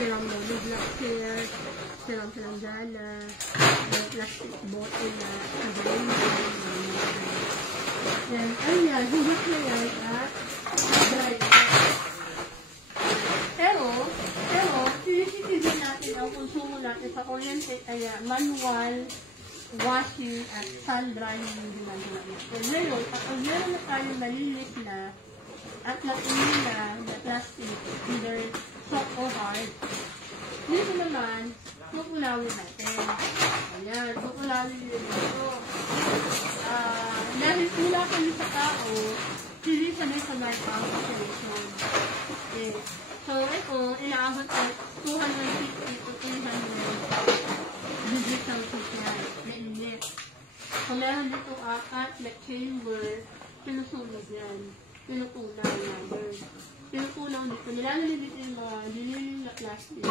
siram na bigla chair, siram dala, may plastic bottle na kagayin na. Yan, ayan, hugot na yan at dry. Pero, sinisitigan natin ang konsumo natin sa kuryente, kaya manual washing at sun drying yung ginagawa natin. Ngayon, kapag meron na tayo malinis na at nakunin na plastic, either soft or hard, dito naman, makulawin natin. Ayan, makulawin yun dito. Dahil mula kami sa tao, hindi sanay sa light out operation. Okay. So, ito, inaabot at 250 to 300 degrees Celsius yan, na init. So, meron dito akat na chamber, pinusunog yan. Pinutunaw yan. Pinutunaw dito. Nilalagay dito yung mga dililing na plastic.